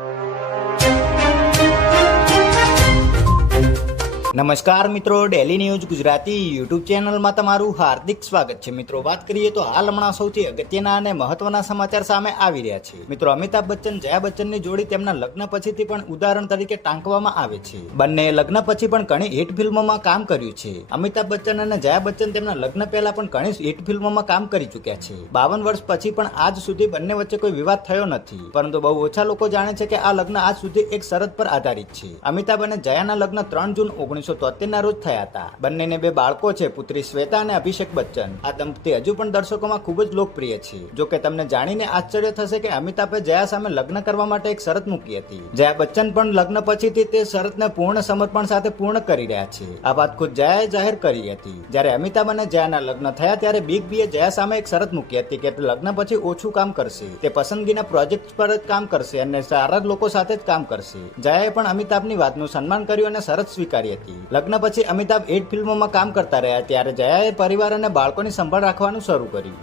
you. નમસ્કાર મિત્રો daily news Gujarati YouTube ચેનલમાં તમારું હાર્દિક સ્વાગત છે. મિત્રો, વાત કરીએ તો હાલ હમણાં સૌથી અગત્યના અને મહત્વના સમાચાર સામે આવી રહ્યા છે. મિત્રો, અમિતાભ બચ્ચન, જયા બચ્ચનની જોડી તેમના લગ્ન પછીથી પણ ઉદાહરણ તરીકે ટાંકવામાં આવે છે. બંને લગ્ન પછી પણ ઘણી હિટ ફિલ્મોમાં કામ કર્યું છે. અમિતાભ બચ્ચન અને જયા બચ્ચન તેમના લગ્ન પહેલા પણ ઘણી હિટ ફિલ્મોમાં કામ કરી ચૂક્યા છે. બાવન વર્ષ પછી પણ આજ સુધી બંને વચ્ચે કોઈ વિવાદ થયો નથી. પરંતુ બહુ ઓછા લોકો જાણે છે કે આ લગ્ન આજ સુધી એક શરત પર આધારિત છે. અમિતાભ અને જયાના લગ્ન ત્રણ જૂન, ઓગણીસો તોતેરના રોજ થયા હતા. બંનેને બે બાળકો છે, પુત્રી શ્વેતા અને અભિષેક બચ્ચન. આ દંપતી હજુ પણ દર્શકોમાં ખૂબ જ લોકપ્રિય છે. જો કે તમને જાણીને આશ્ચર્ય થશે કે અમિતાભે જયા સામે લગ્ન કરવા માટે એક શરત મૂકી હતી. જયા બચ્ચન પણ લગ્ન પછીથી તે શરતને પૂર્ણ સમર્પણ સાથે પૂર્ણ કરી રહ્યા છે. આ વાત ખુદ જયાએ જાહેર કરી હતી. જ્યારે અમિતાભ અને જયાના લગ્ન થયા ત્યારે બિગ બીએ જયા સામે એક શરત મૂકી હતી કે લગ્ન પછી ઓછું કામ કરશે. તે પસંદગીના પ્રોજેક્ટ પર જ કામ કરશે અને સારા લોકો સાથે જ કામ કરશે. જયાએ પણ અમિતાભની વાતનું સન્માન કર્યું અને શરત સ્વીકારી હતી લગ્ન પછી અમિતાભ એટ ફિલ્મોમાં કામ કરતા રહ્યા, ત્યારે જયાએ પરિવાર અને બાળકોની સંભાળ રાખવાનું શરૂ કર્યું.